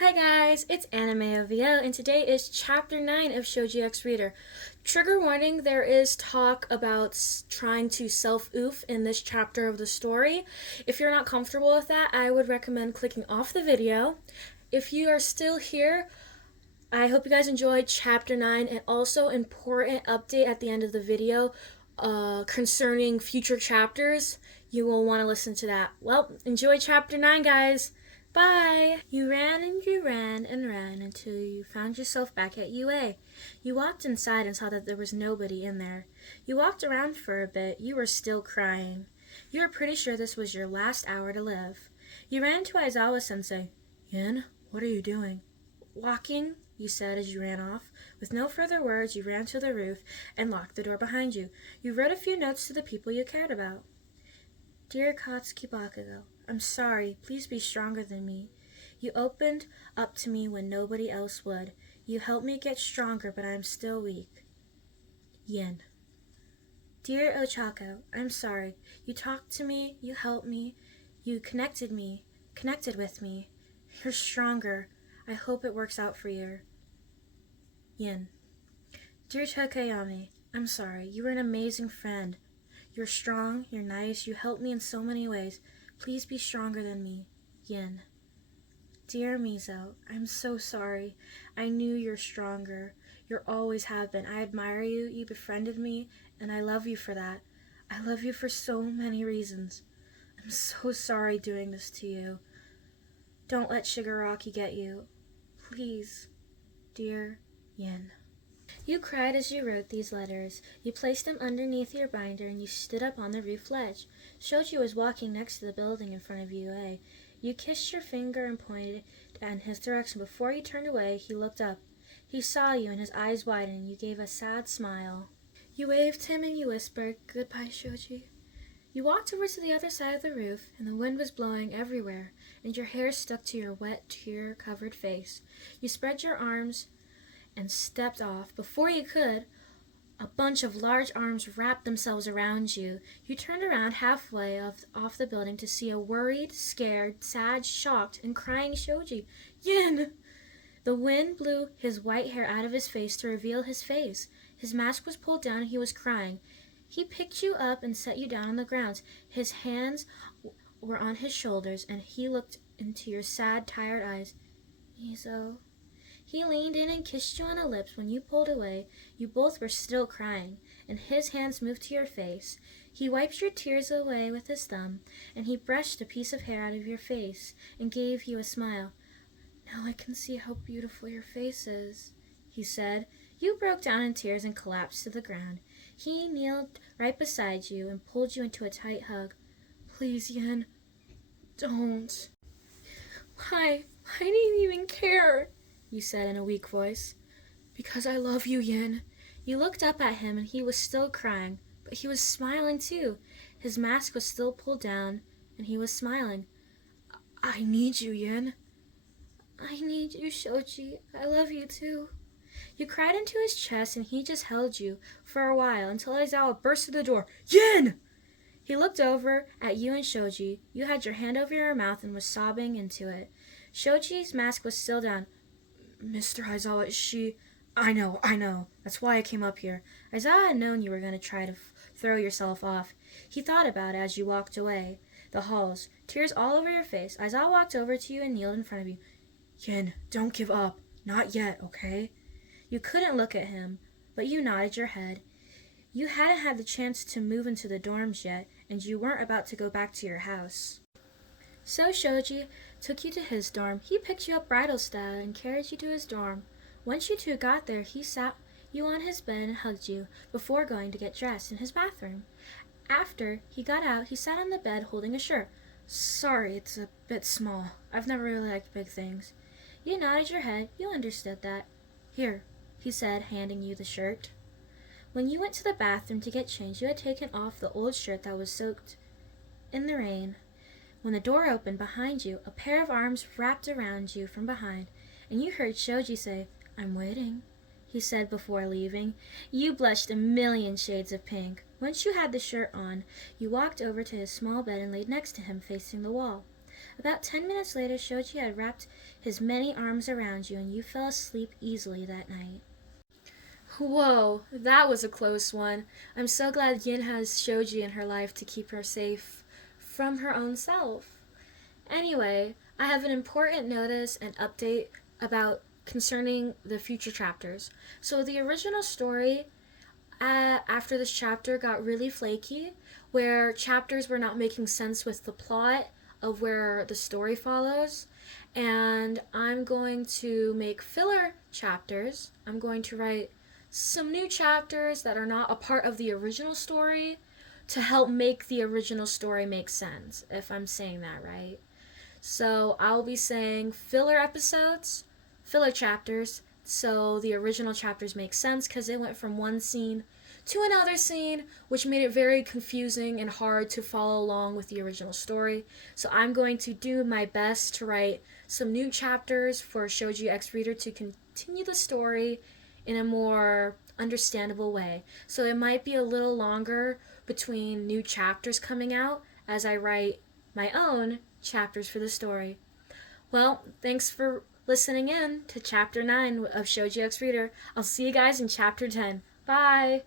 Hi guys, it's Anime OVO, and today is Chapter 9 of Shoji X Reader. Trigger warning, there is talk about trying to self-oof in this chapter of the story. If you're not comfortable with that, I would recommend clicking off the video. If you are still here, I hope you guys enjoyed Chapter 9, and also important update at the end of the video concerning future chapters. You will want to listen to that. Well, enjoy Chapter 9, guys! Bye! You ran and you ran and ran until you found yourself back at UA. You walked inside and saw that there was nobody in there. You walked around for a bit. You were still crying. You were pretty sure this was your last hour to live. You ran to Aizawa-sensei. Yin, what are you doing? Walking, you said as you ran off. With no further words, you ran to the roof and locked the door behind you. You wrote a few notes to the people you cared about. Dear Katsuki Bakugo, I'm sorry. Please be stronger than me. You opened up to me when nobody else would. You helped me get stronger, but I'm still weak. Yin. Dear Ochako, I'm sorry. You talked to me, you helped me, you connected with me. You're stronger. I hope it works out for you. Yin. Dear Takayami, I'm sorry. You were an amazing friend. You're strong, you're nice, you helped me in so many ways. Please be stronger than me. Yin. Dear Mizo, I'm so sorry. I knew you're stronger. You always have been. I admire you, you befriended me, and I love you for that. I love you for so many reasons. I'm so sorry doing this to you. Don't let Shigaraki get you. Please. Dear Yin. You cried as you wrote these letters. You placed them underneath your binder and you stood up on the roof ledge. Shoji was walking next to the building in front of UA. You kissed your finger and pointed in his direction. Before you turned away, he looked up. He saw you and his eyes widened and you gave a sad smile. You waved to him and you whispered, Goodbye, Shoji. You walked over to the other side of the roof and the wind was blowing everywhere and your hair stuck to your wet, tear-covered face. You spread your arms and stepped off. Before you could, a bunch of large arms wrapped themselves around you. You turned around halfway off the building to see a worried, scared, sad, shocked, and crying Shoji. Yin! The wind blew his white hair out of his face to reveal his face. His mask was pulled down and he was crying. He picked you up and set you down on the ground. His hands were on his shoulders and he looked into your sad, tired eyes. Mizo. He leaned in and kissed you on the lips. When you pulled away, you both were still crying, and his hands moved to your face. He wiped your tears away with his thumb, and he brushed a piece of hair out of your face and gave you a smile. Now I can see how beautiful your face is, he said. You broke down in tears and collapsed to the ground. He kneeled right beside you and pulled you into a tight hug. Please, Yin, don't. Why do you even care? You said in a weak voice. Because I love you, Yin. You looked up at him and he was still crying, but he was smiling too. His mask was still pulled down and he was smiling. I need you, Yin. I need you, Shoji. I love you too. You cried into his chest and he just held you for a while until Aizawa burst through the door. Yin! He looked over at you and Shoji. You had your hand over your mouth and was sobbing into it. Shoji's mask was still down. Mr. Aizawa, she... I know. That's why I came up here. Aizawa had known you were going to try to throw yourself off. He thought about it as you walked away the halls, tears all over your face. Aizawa walked over to you and kneeled in front of you. Yin, don't give up. Not yet, okay? You couldn't look at him, but you nodded your head. You hadn't had the chance to move into the dorms yet, and you weren't about to go back to your house. So Shoji took you to his dorm. He picked you up bridal style and carried you to his dorm. Once you two got there, he sat you on his bed and hugged you before going to get dressed in his bathroom. After he got out, he sat on the bed holding a shirt. Sorry, it's a bit small. I've never really liked big things. You nodded your head. You understood that. Here, he said, handing you the shirt. When you went to the bathroom to get changed, you had taken off the old shirt that was soaked in the rain. When the door opened behind you, a pair of arms wrapped around you from behind, and you heard Shoji say, I'm waiting, he said before leaving. You blushed a million shades of pink. Once you had the shirt on, you walked over to his small bed and laid next to him facing the wall. About 10 minutes later, Shoji had wrapped his many arms around you, and you fell asleep easily that night. Whoa, that was a close one. I'm so glad Yin has Shoji in her life to keep her safe from her own self. Anyway, I have an important notice and update about concerning the future chapters. So the original story after this chapter got really flaky, where chapters were not making sense with the plot of where the story follows. And I'm going to make filler chapters. I'm going to write some new chapters that are not a part of the original story to help make the original story make sense, if I'm saying that right. So I'll be saying filler episodes, filler chapters, so the original chapters make sense because it went from one scene to another scene, which made it very confusing and hard to follow along with the original story. So I'm going to do my best to write some new chapters for Shoji X Reader to continue the story in a more understandable way. So it might be a little longer between new chapters coming out as I write my own chapters for the story. Well, thanks for listening in to Chapter 9 of Shoji X Reader. I'll see you guys in Chapter 10. Bye!